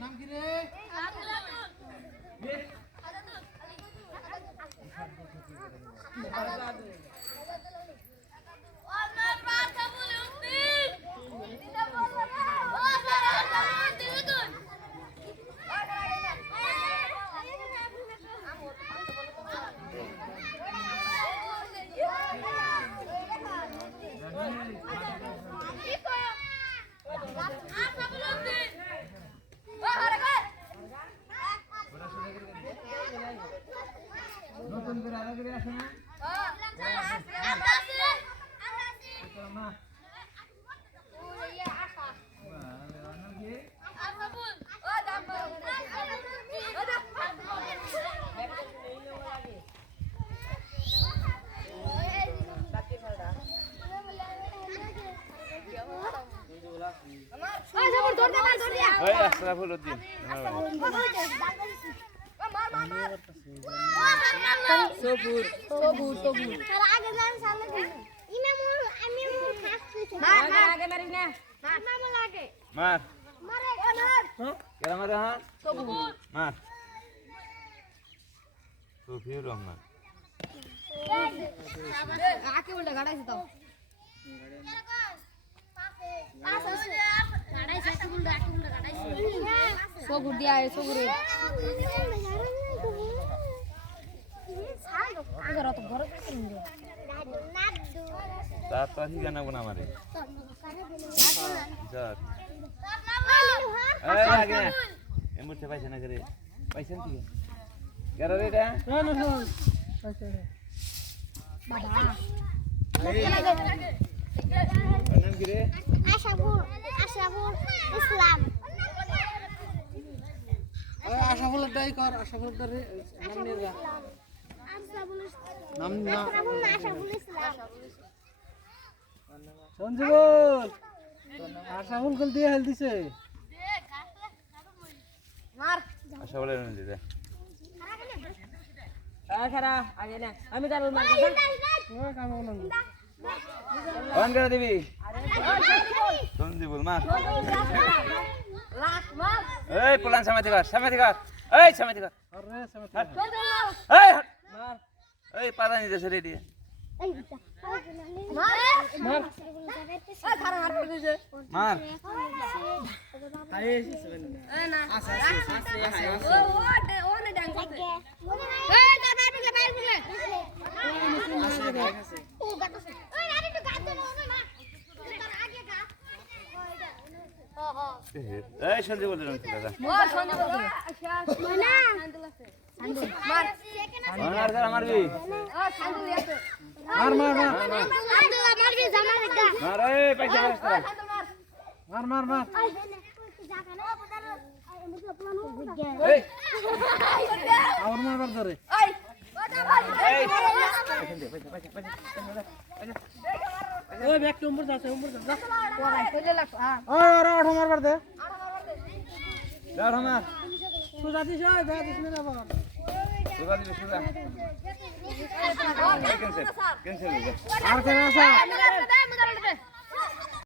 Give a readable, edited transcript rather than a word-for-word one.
নাম কি রে? নতুন করে আলাদা করে আসে না? Sogur dia, sogur. Agar otak borok kan dia. Tato sih kan aku namanya. Jat. Lagi ya. Emut siapa sih nak kiri? Paisan tiga. Gara deh dah. No. Paisa. Baba. Enam kiri. Ashabul Islam. Ashaful দাই কর আশাফুল দারে নাম নিয়ে যা নাম না Ashabul Islam. সঞ্জীবল Ashaful call দিয়ে হেল দিছে Asal boleh nanti deh. খারা আগে না আমি তার মার ওই কাম বলুন On kena TV. Sonji bol mas. Eh pulang sama tiga. Sama tiga. আরে সময় Patah ni dah sedih dia. Mar. Sonji bol dong kita. Mar bi. মার Abdullah Marvi zaman lega. Mar paisa extra. মার আর মারবার ধরে ওই back to উম্বর যাচ্ছে যা ওই আর আঠো মারবার দে Dah Mar. সুজা দিছ ওই ব্যাক দিছ না বাবা Sudah di sudah. Cancel. আর কেন আসা